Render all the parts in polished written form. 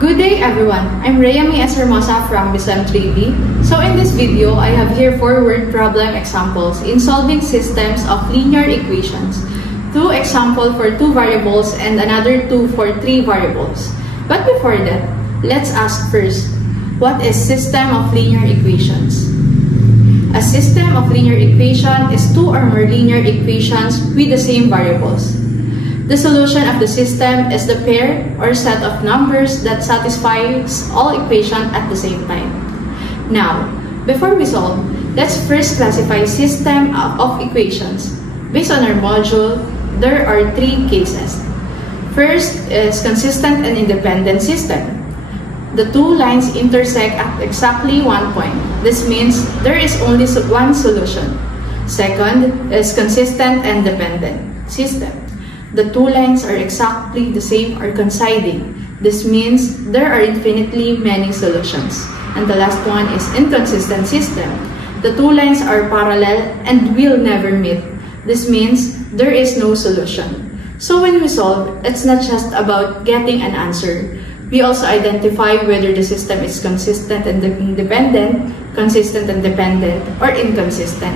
Good day everyone, I'm Rayami S. Hermosa from BSEM 3B. So in this video, I have here 4 word problem examples in solving systems of linear equations. 2 examples for 2 variables and another 2 for 3 variables. But before that, let's ask first, what is system of linear equations? A system of linear equation is 2 or more linear equations with the same variables. The solution of the system is the pair or set of numbers that satisfies all equations at the same time. Now, before we solve, let's first classify system of equations. Based on our module, there are 3 cases. First is consistent and independent system. The 2 lines intersect at exactly 1 point. This means there is only one solution. Second is consistent and dependent system. The 2 lines are exactly the same or coinciding. This means there are infinitely many solutions. And the last one is inconsistent system. The 2 lines are parallel and will never meet. This means there is no solution. So when we solve, it's not just about getting an answer. We also identify whether the system is consistent and independent, consistent and dependent, or inconsistent.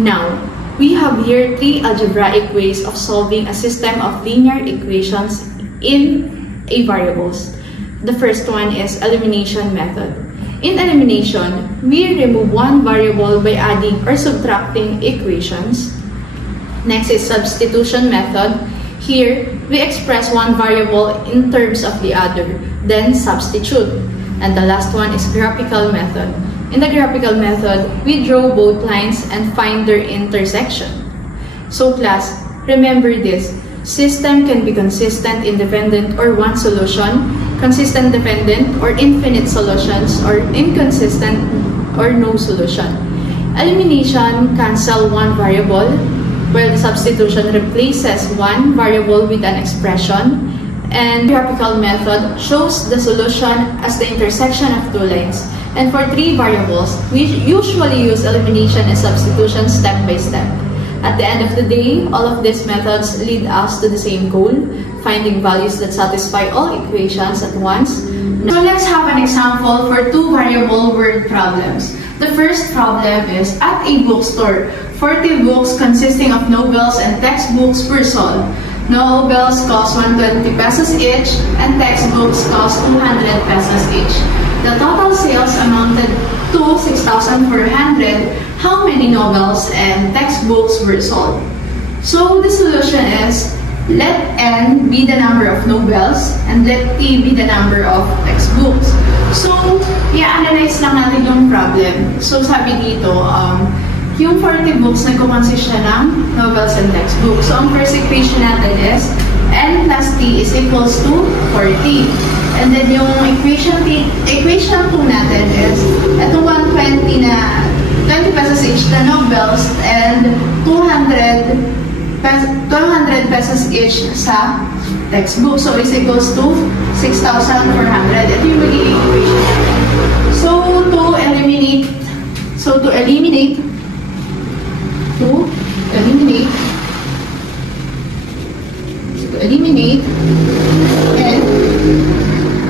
Now, we have here 3 algebraic ways of solving a system of linear equations in a variables. The first one is elimination method. In elimination, we remove one variable by adding or subtracting equations. Next is substitution method. Here, we express one variable in terms of the other, then substitute. And the last one is graphical method. In the graphical method, we draw both lines and find their intersection. So class, remember this. System can be consistent, independent, or one solution, consistent, dependent, or infinite solutions, or inconsistent, or no solution. Elimination cancels one variable, while the substitution replaces one variable with an expression, and graphical method shows the solution as the intersection of 2 lines. And for 3 variables, we usually use elimination and substitution step by step. At the end of the day, all of these methods lead us to the same goal, finding values that satisfy all equations at once. So let's have an example for 2 variable word problems. The first problem is, at a bookstore, 40 books consisting of novels and textbooks were sold. Novels cost 120 pesos each and textbooks cost 200 pesos each. The total sales amounted to 6,400. How many novels and textbooks were sold? So the solution is, let N be the number of novels and let T be the number of textbooks. So, i-analyze lang natin yung problem. So sabi dito, yung 40 books, nagkukonsist siya ng novels and textbooks. So, ang first equation natin is N plus T is equals to 40. And then, yung equation 2 natin is itong 120 na 20 pesos each na novels and 200 pesos each sa textbook. So, is equals to 6,400. Ito yung magiging equation natin. So, to eliminate and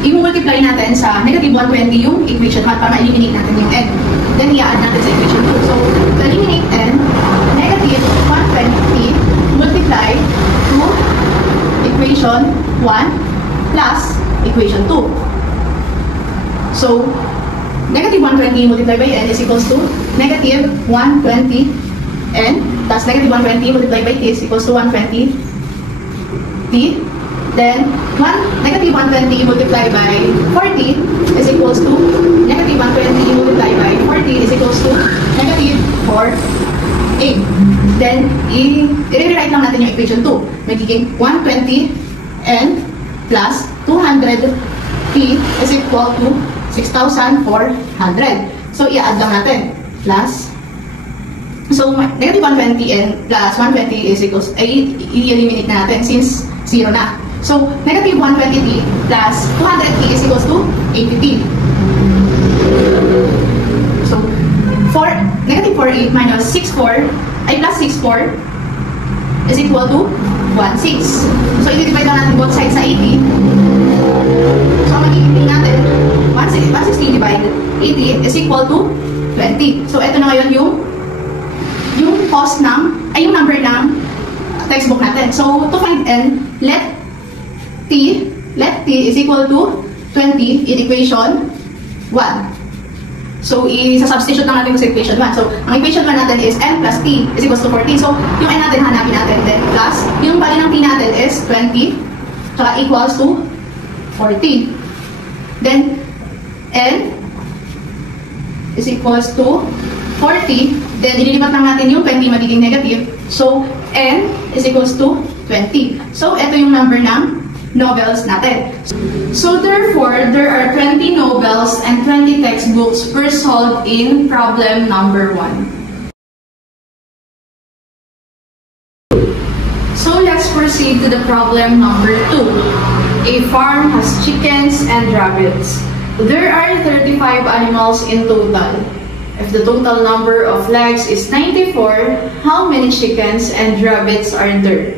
i-multiply natin sa negative 120 yung equation 1 para ma-eliminate natin yung n. Then, i-add natin sa equation 2. So, to eliminate n, negative 120 multiply to equation 1 plus equation 2. So, negative 120 multiplied by n is equals to negative 120 n plus negative 120 multiplied by t is equals to 120 t. Then, negative 120 multiplied by 40 is equals to negative 120 multiplied by 40 is equals to negative 4a. Then, i-rewrite lang natin yung equation 2. Magiging 120 n plus 200 t is equal to 6,400. So, i-add lang natin. Plus, so, negative 120 n plus 120 is equals, i-eliminate natin since 0 na. So, negative 120t plus 200t is equals to 80t. So, negative 48 minus 64, plus 64 is equal to 16. So, i-divide lang natin both sides sa 80. So, magiging 80 is equal to 20. So, ito na ngayon yung cost yung number ng textbook natin. So, to find n, let t is equal to 20 in equation 1. So, isa-substitute lang natin sa equation 1. So, ang equation 1 natin is n plus t is equals to 40. So, yung n natin hanapin natin. Then, plus, yung value ng t natin is 20, tsaka equals to 40. Then, n is equals to 40. Then, ililipat lang natin yung 20 magiging negative. So, n is equals to 20. So, ito yung number ng novels natin. So, therefore, there are 20 novels and 20 textbooks first solved in problem number 1. So, let's proceed to the problem number 2. A farm has chickens and rabbits. There are 35 animals in total. If the total number of legs is 94, how many chickens and rabbits are there?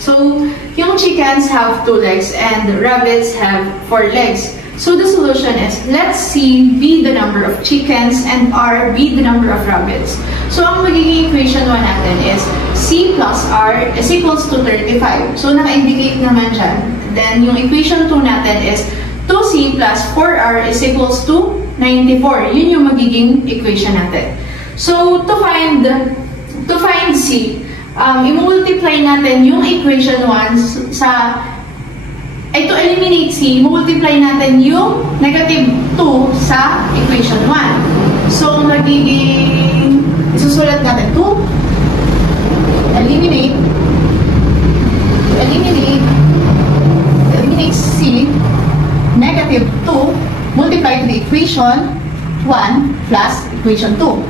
So, yung chickens have 2 legs and rabbits have 4 legs. So, the solution is, let C be the number of chickens and R be the number of rabbits. So, ang magiging equation 1 natin is C plus R is equals to 35. So, naka-indicate naman dyan. Then, yung equation 2 natin is 2C plus 4R is equals to 94. Yun yung magiging equation natin. So, to find C, i-multiply natin yung equation 1 to eliminate C, multiply natin yung negative 2 sa equation 1. So, magiging, isusulat natin 2, eliminate C, negative 2, multiply to the equation 1 plus equation 2.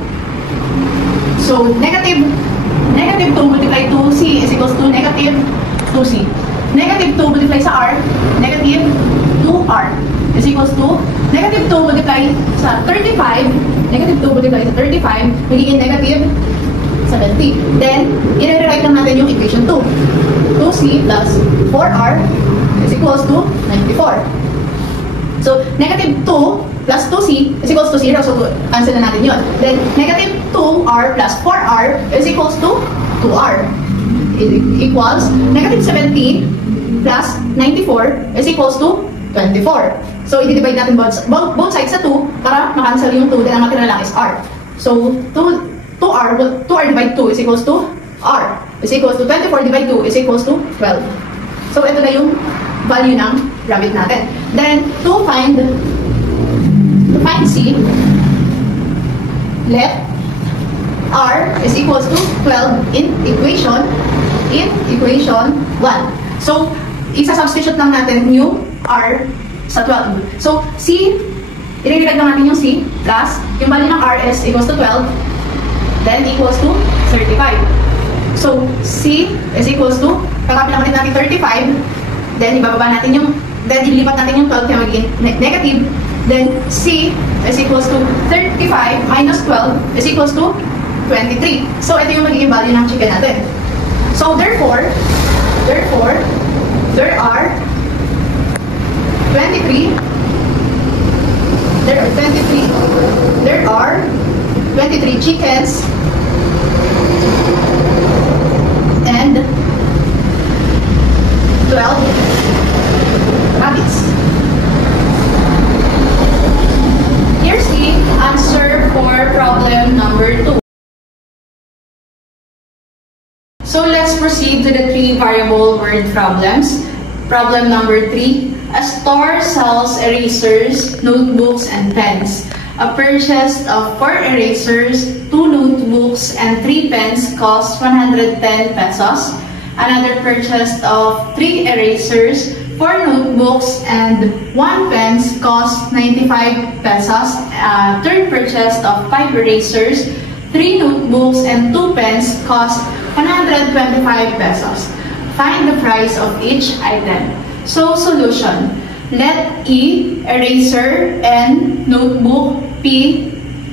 So, negative 2 multiply 2C is equals to negative 2C. Negative 2 multiply sa R, negative 2R is equals to negative 2 multiply sa 35, negative 2 multiply sa 35, magiging negative 70. Then, i-rewrite lang natin yung equation 2. 2C plus 4R is equals to 94. So, negative 2 plus 2C is equals to 0. So, cancel na natin yun. Then, negative 2R plus 4R is equals to 2R. It equals negative 70 plus 94 is equals to 24. So, i-divide natin both sides sa 2 para makancel yung 2. Then, ang matira lang is R. So, 2R divide 2 is equals to R is equals to 24 divide 2 is equals to 12. So, ito na yung value ng rabbit natin. Then, to find C, let R is equals to 12 in equation 1. So, isa-substitute lang natin yung R sa 12. So, C, i-rewrite lang natin yung C plus, yung value ng R is equals to 12, then equals to 35. So, C is equals to, kakapin lang natin 35, then ibababa natin yung, then ilipat natin yung 12 kaya magiging negative. Then, C is equals to 35 minus 12 is equals to 23. So, ito yung magiging value ng chicken natin. So, therefore, there are 23 chickens and 12 rabbits. Here's the answer for problem number 2. So let's proceed to the 3 variable word problems. Problem number 3. A store sells erasers, notebooks, and pens. A purchase of 4 erasers, 2 notebooks, and 3 pens costs 110 pesos. Another purchase of 3 erasers, 4 notebooks, and 1 pens costs 95 pesos. Third purchase of 5 erasers, 3 notebooks, and 2 pens cost 125 pesos. Find the price of each item. So, solution. Let E, eraser, N, notebook, P,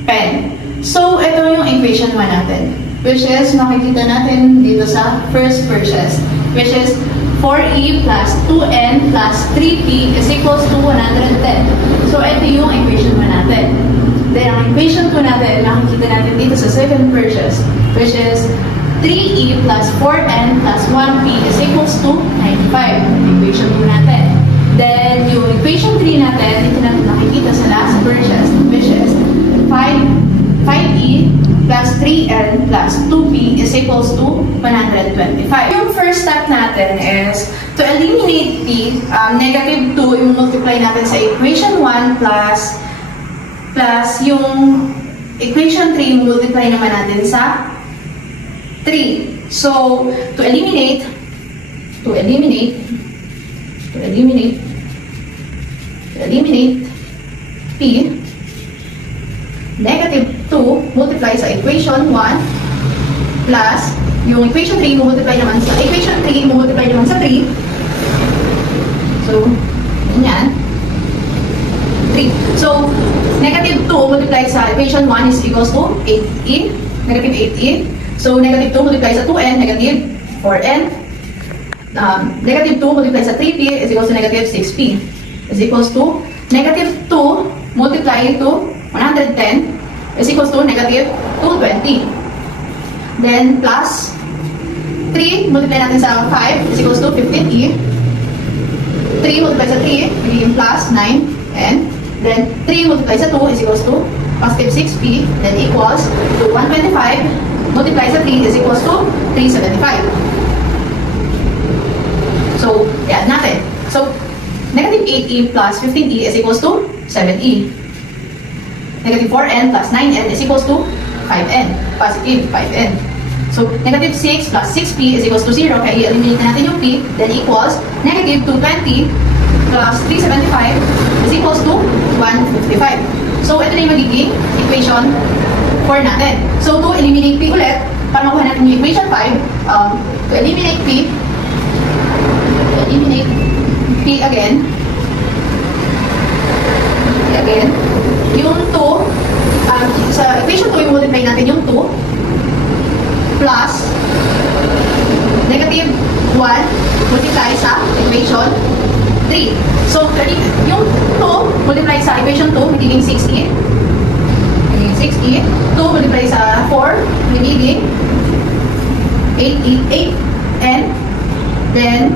pen. So, ito yung equation 1 natin. Which is, makikita natin dito sa first purchase. Which is, 4E plus 2N plus 3P is equals to 110. So, ito yung equation 1 natin. Then, ang equation 2 natin, makikita natin dito sa second purchase, which is 3e plus 4n plus 1p is equals to 95. Equation 2 natin. Then, yung equation 3 natin, dito natin nakikita sa last purchase, which is 5e plus 3n plus 2p is equals to 125. Yung first step natin is to eliminate p, negative 2, yung multiply natin sa equation 1 plus yung equation 3, multiply naman natin sa 3. So, to eliminate p, negative 2 multiply sa equation 1 plus yung equation 3 multiply naman sa 3. So, yan. 3. So, negative 2 multiply sa equation 1 is equals to 8e, negative 8e. So, negative 2 multiply sa 2n, negative 4n. Negative 2 multiply sa 3p is equals to negative 6p. Is equals to negative 2 multiply to 110 is equals to negative 220. Then, plus 3 multiply natin sa 5 is equals to 15e. 3 multiply sa 3 magiging plus 9n. Then, 3 multiply sa 2 is equals to positive 6p. Then, equals to 125 multiply sa 3 is equals to 375. So, add natin. So, negative 8e plus 15e is equals to 7e. Negative 4n plus 9n is equals to 5n. Positive 5n. So, negative 6 plus 6p is equals to 0. Kaya i-eliminate na natin yung p. Then equals negative 220 plus 375 is equals to 155. So, ito na yung magiging equation 4 natin. So, to eliminate p ulit, para makuha natin yung equation 5, to eliminate p again, yung 2, sa equation 2, yung multiply natin yung 2, plus, negative 1, multiply sa equation 3. So, yung 2, multiply sa equation 2, magiging 6e. 2 multiply sa 4, magiging 8n. Then,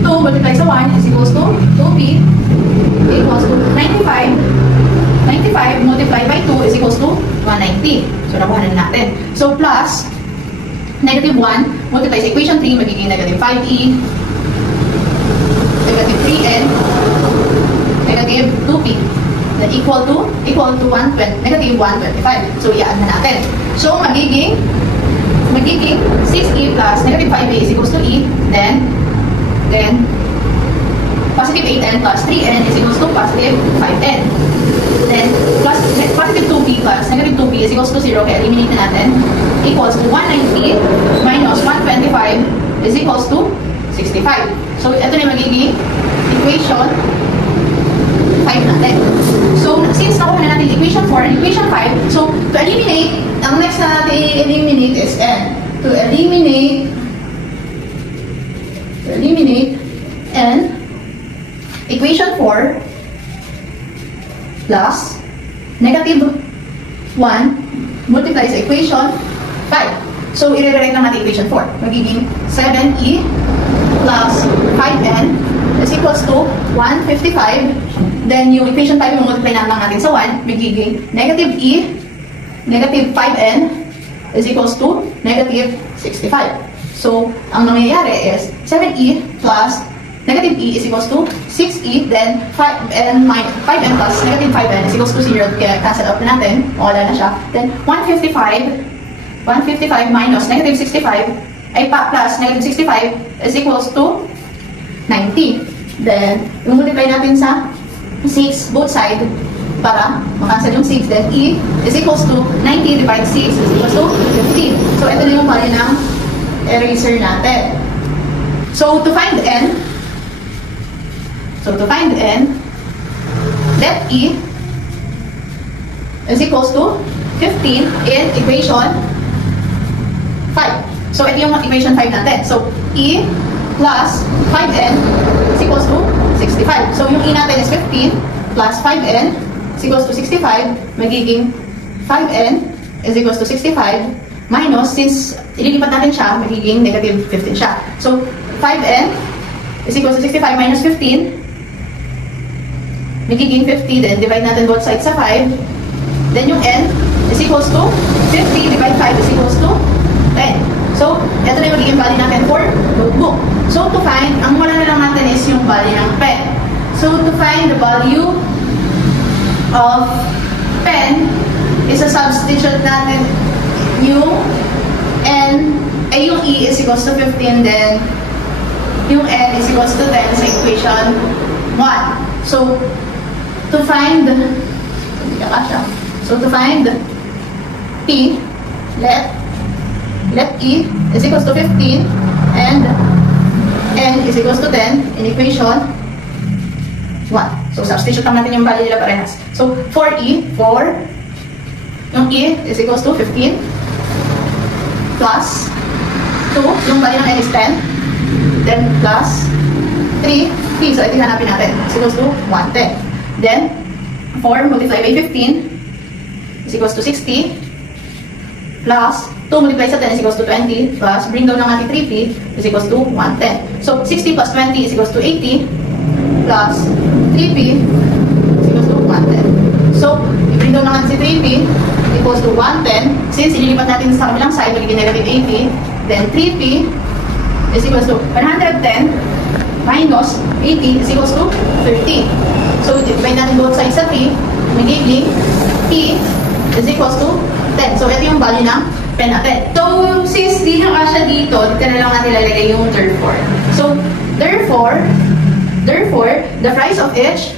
2 multiply sa 1 is equals to 2p equals to 95. 95 multiplied by 2 is equals to 190. So, nakuha na natin. So, plus negative 1 multiply sa equation 3 magiging negative 5e, negative 3n, negative 2p. Then equal to negative 125. So, i-add na natin. So, magiging 6e plus negative 5e is equals to e. Then positive 8n plus 3n is equals to positive 5n. Then, plus positive 2p plus negative 2p is equals to 0. Kaya eliminate na natin. Equals to 190 minus 125 is equals to 65. So, ito na yung magiging equation 5 natin. So, since nakuha na natin equation 4 and equation 5, so, to eliminate, ang next na natin i-eliminate is n. To eliminate n, equation 4 plus negative 1 multiply sa equation 5. So, i-rewrite lang natin equation 4. Magiging 7e plus 5n is equals to 155. Then, yung equation 5 yung multiply na lang natin sa 1, magiging negative e, negative 5n is equals to negative 65. So, ang nangyayari is 7e plus negative e is equals to 6e, then 5n plus negative 5n is equals to 0. Kaya cancel out na natin. Wala na siya. Then 155 minus negative 65 ay plus negative 65 is equals to 90. Then, yung multiply natin sa 6 both side para makancel yung 6. Then e is equals to 90 divided 6 is equals to 15. So, ito na yung pala ng eraser natin. So, to find n, let e is equals to 15 in equation 5. So, ito yung equation 5 natin. So, e plus 5n is equals to 65. So, yung e natin is 15 plus 5n is equals to 65, magiging 5n is equals to 65 minus, since ililipat natin siya, magiging negative 15 siya. So, 5n is equals to 65 minus 15, magiging 50, then divide natin both sides sa 5. Then yung n is equals to 50 divide 5 is equals to 10. So, ito na yung magiging value natin for notebook. So, to find, ang wala na lang natin is yung value ng pen. So, to find the value of pen, is a substitute natin yung n, yung e is equals to 15, then yung n is equals to 10 sa equation 1. So, to find p, let e is equals to 15 and n is equals to 10 in equation 1. So, substitute lang natin yung value nila parehas. So, for e, yung e is equals to 15 plus 2, yung value ng n is 10, then plus 3, p, so ito yung hanapin natin, is equals to 110. Then, 4 multiplied by 15 is equals to 60 plus 2 multiplied sa 10 is equals to 20 plus bring down ng ating 3p is equals to 110. So, 60 plus 20 is equals to 80 plus 3p is equals to 110. So, i-bring down naman si 3p equals to 110. Since ililipat natin sa kabilang side, magiging negative 80. Then, 3p is equals to 110 minus 80 is equals to 30. So, divide natin both sides sa 3. Magiging p is equals to 10. So, ito yung value ng pen natin. So, since di na kasya dito, dito na lang natin lalagay yung therefore. So, therefore, the price of each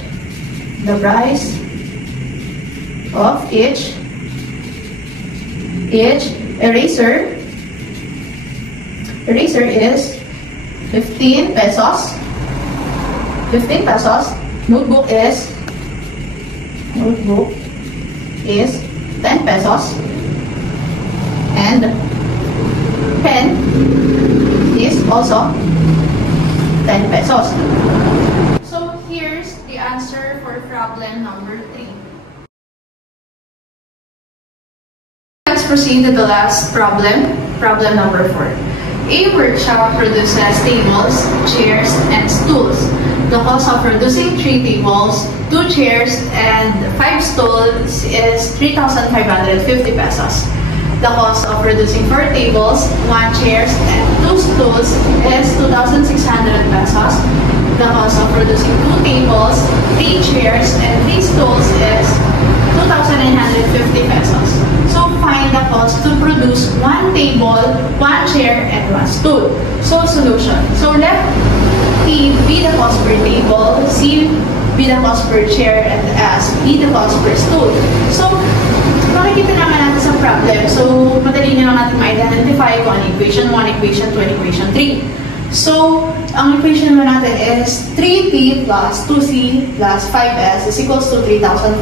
eraser is 15 pesos. 15 pesos. Notebook is 10 pesos. And pen is also 10 pesos. So here's the answer for problem number 3. Let's proceed to the last problem, problem number 4. A workshop produces tables, chairs, and stools. The cost of producing 3 tables, 2 chairs, and 5 stools is 3,550 pesos. The cost of producing 4 tables, 1 chairs, and 2 stools is 2,600 pesos. The cost of producing 2 tables, 3 chairs, and 3 stools is 2,950 pesos. So, find the cost to produce 1 table, 1 chair, and 1 stool. So, solution. So, let P be the cost per table, C be the cost per chair, and S be the cost per stool. So, makikita naman natin sa problem. So, madali na lang natin ma-identify kung ano equation 1, equation 2, and equation 3. So, ang equation naman natin is 3p plus 2c plus 5s is equals to 3,550.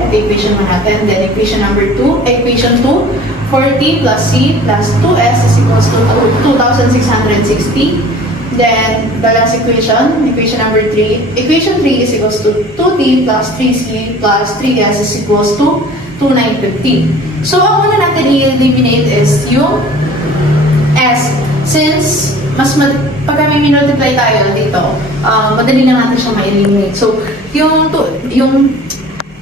At equation naman natin. Then, equation number 2, equation 2, 4t plus c plus 2s is equals to 2,660. Then, the last equation, equation number 3, equation 3 is equals to 2t plus 3c plus 3s is equals to 2,950. So, ang una natin i-eliminate is yung s. Since pag may minultiply tayo dito, madali lang natin siya ma-eliminate. So, yung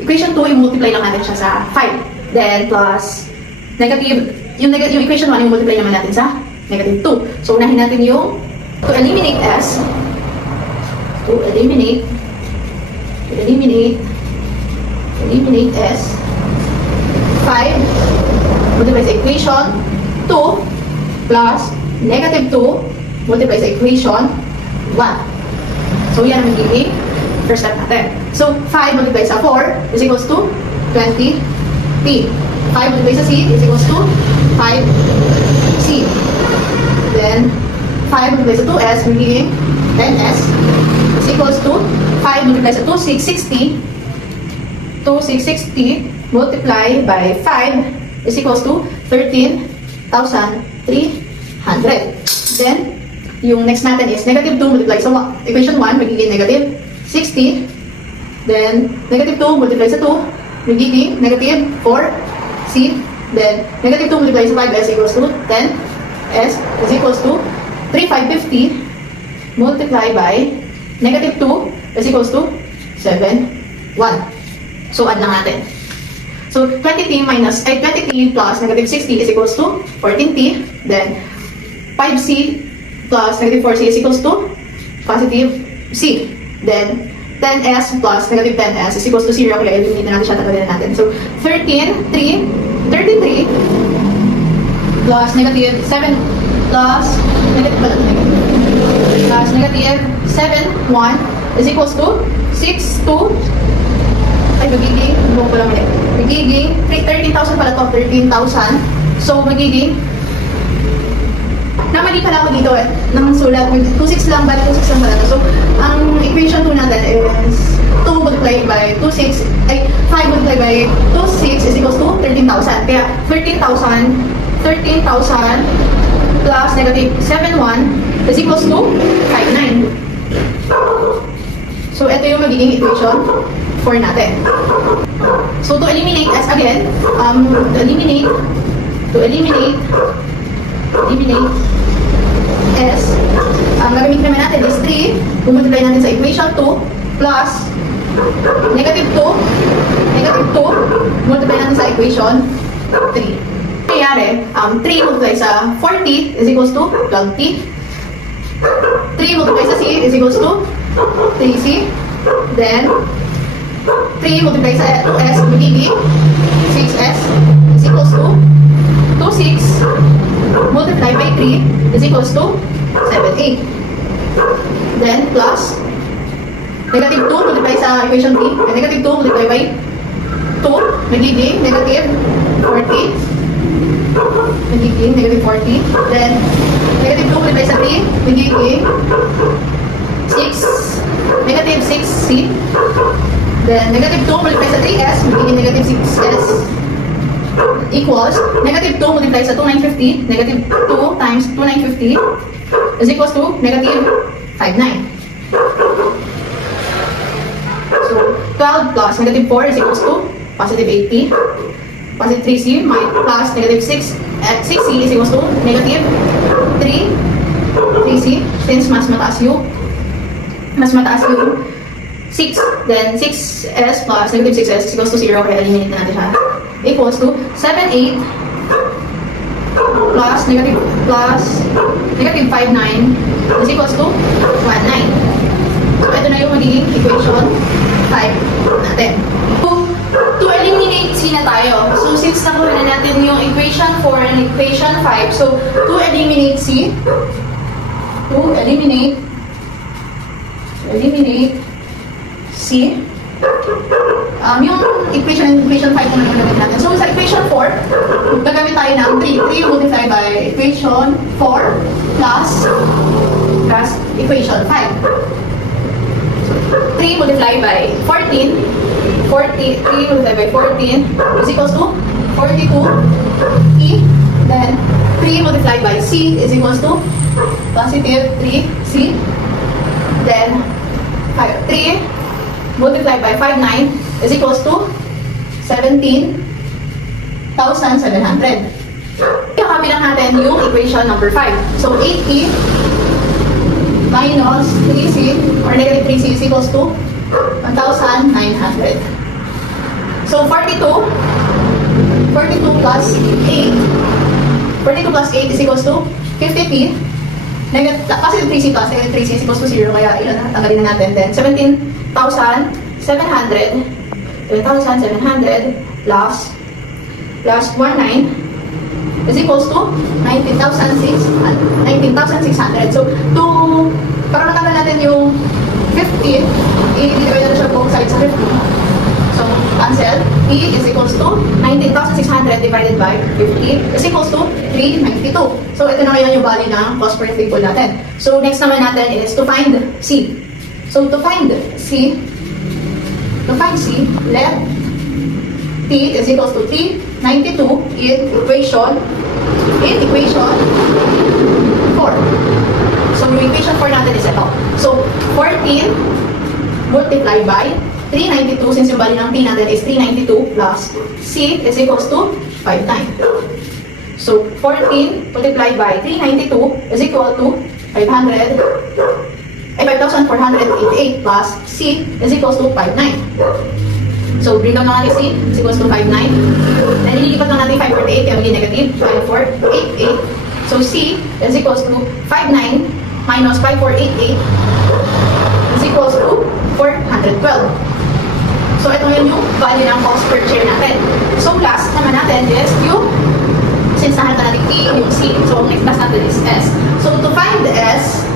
equation 2, i-multiply lang natin siya sa 5. Then, plus negative, yung equation 1, i-multiply naman natin sa negative 2. So, unahin natin yung to eliminate s, to eliminate s, 5 multiply sa equation 2 plus negative 2 multiply sa equation 1. So, yan ang magiging first step natin. So, 5 multiply sa 4 is equals to 20p. 5 multiply sa c is equals to 5c. Then, 5 multiply sa 2s magiging 10s is equals to 5 multiply sa 2, 660. 660 multiply by 5 is equals to 13,300. Then, yung next natin is negative 2 multiply sa equation 1 magiging negative 60 Then, negative 2 multiply sa 2, magiging negative 4C. Then, negative 2 multiply sa 5S equals to 10S is equals to 3,550 multiply by negative 2 is equals to 7, 1. So, add lang natin. So, 20t plus negative 60 is equals to 14t. Then, 5c plus negative 4c is equals to positive c. Then, 10s plus negative 10s is equals to 0. Kaya eliminate na natin siya, tatawin na natin. So, 33 plus negative 7 plus negative 7, 1 is equals to 6, 2, ay magiging, magiging 13,000 pala to, 13,000. So, magiging, namali pala ako dito ng sulat, 26 lang ba, 26 lang pala. So, ang equation 2 natin is 2 multiplied by 26, ay 5 multiplied by 26 is equals to 13,000. Kaya 13,000 plus negative 7,1 is equals to 5,9. So, ito yung magiging equation 4 natin. So, to eliminate S again, to eliminate S, ang gagamitin naman natin is 3, bumultiply natin sa equation 2, plus negative 2, multiply natin sa equation 3. Nangyayari, 3 multiply sa 40 is equals to 12t. 3 multiply sa c is equals to 3c. Then, 3 multiply sa s magiging 6s is equals to 26 multiply by 3 is equals to 7, 8. Then, plus negative 2 multiply sa equation 3 and negative 2 multiply by 2 magiging negative 40. Magiging negative 40. Then, negative 2 multiply sa 3 magiging 6, negative 6c. Then, negative 2 multiply sa 3s magiging negative 6s equals negative 2 multiply sa 2,950, negative 2 times 2,950 is equals to negative 5,9. So, 12 plus negative 4 is equals to positive 80. Positive 3c plus negative 6c is equals to negative 3c. Since mas mataas yung 6, then 6s plus negative 6s is equals to 0, kaya eliminate na natin siya. Equals to 7, 8 plus negative 5, 9 is equals to 1, 9. So, ito na yung magiging equation 5 natin. To eliminate C na tayo. So, since nakuha na natin yung equation 4 and equation 5, so, to eliminate C, C, yung equation 5 kung ano naman natin. So, sa equation 4, gagamit tayo ng 3 multiply by equation 4 plus equation 5. So, 3 multiply by 14, 3 multiply by 14 is equals to 42E. Then, 3 multiplied by C is equals to positive 3C. Then, 3 multiplied by 5,9 is equals to 17,700. Kakami lang natin yung equation number 5. So, 8E minus 3C or negative 3C is equals to 1,900. So, 42 plus 8 is equals to 50p. Positive 3C plus negative 3C is equals to 0. Kaya ilan na, tanggalin na natin. Then, 17,700 plus 19 is equals to 19,600. So, para matanggal natin yung 15, i-divide na siya both sides sa 15. So, cancel. E is equals to 19,600 divided by 50 is equals to 392. So, ito na ngayon yung value ng cost per vehicle natin. So, next naman natin is to find C. So, to find C, let T is equals to 392 in equation 4. So, yung equation 4 natin is ito. So, 14 multiplied by 392, since yung value ng T natin is 392 plus C is equals to 59. So, 14 multiplied by 392 is equal to 5,488 plus C is equals to 59. So, bring down natin C is equals to 59. Then, ililipat lang natin 548 kaya maging negative 5488. So, C is equals to 59 minus 5488 is equals to 412. So, ito yun yung value ng cost per chair natin. So, last naman natin is yung, since nahanap natin T, yung C. So, next class natin is S. So, to find S,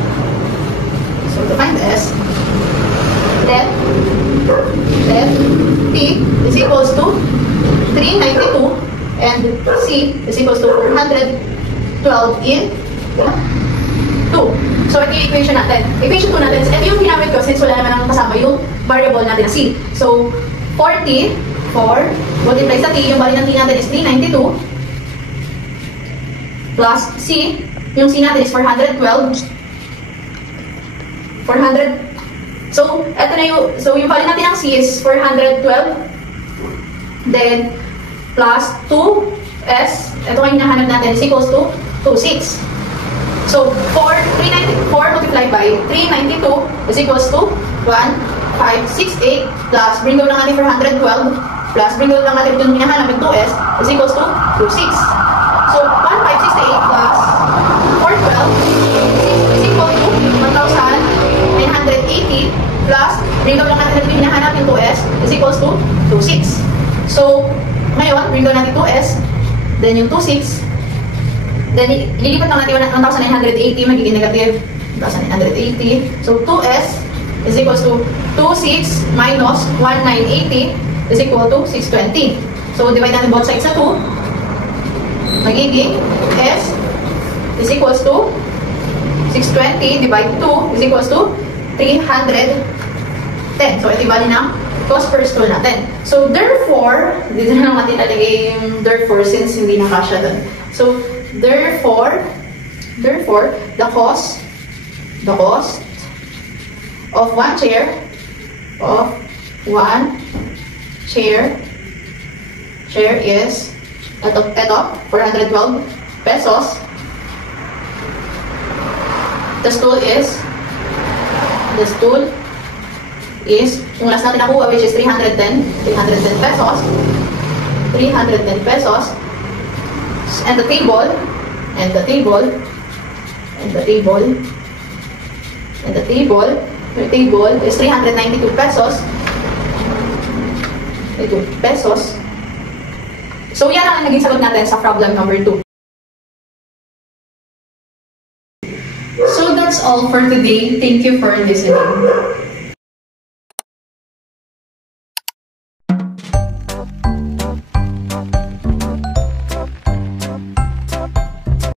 let T is equals to 392 and C is equals to 412 in 2. So, ito yung equation natin. Equation 2 natin, ito yung ginamit ko since wala naman ang kasama yung variable natin na C. So, 40, 4, multiply sa T, yung value ng T natin is 392, plus C, yung C natin is 412, 400, so, ito na yung, so, yung value natin ng C is 412, then, plus 2S, ito yung hinahanap natin is equals to 26. So, 394 multiplied by 392 is equals to 1568 plus bring down lang natin 412 plus bring down lang natin yung hinahanap yung 2S is equals to 26. So, 1568 plus 412 is equal to 1980 plus bring down lang natin yung hinahanap yung 2S is equals to 26. So, ngayon, bring down natin 2S, then yung 26, then, ililipat lang natin 1,980, magiging negative 1,980. So, 2S is equals to 26 minus 1,980 is equal to 620. So, divide natin both sides sa 2. Magiging S is equals to 620 divide 2 is equals to 310. So, ito yung value ng cost per stool natin. So, therefore, dito na lang natin talagay yung therefore since hindi nakasya doon. So, therefore, the cost of one chair is ito 412 pesos. The stool is yung last natin nakuha which is 310 pesos. 310 pesos. And the table is 392 pesos. 92 pesos. So, yan ang naging sagot natin sa problem number 2. So, that's all for today. Thank you for listening.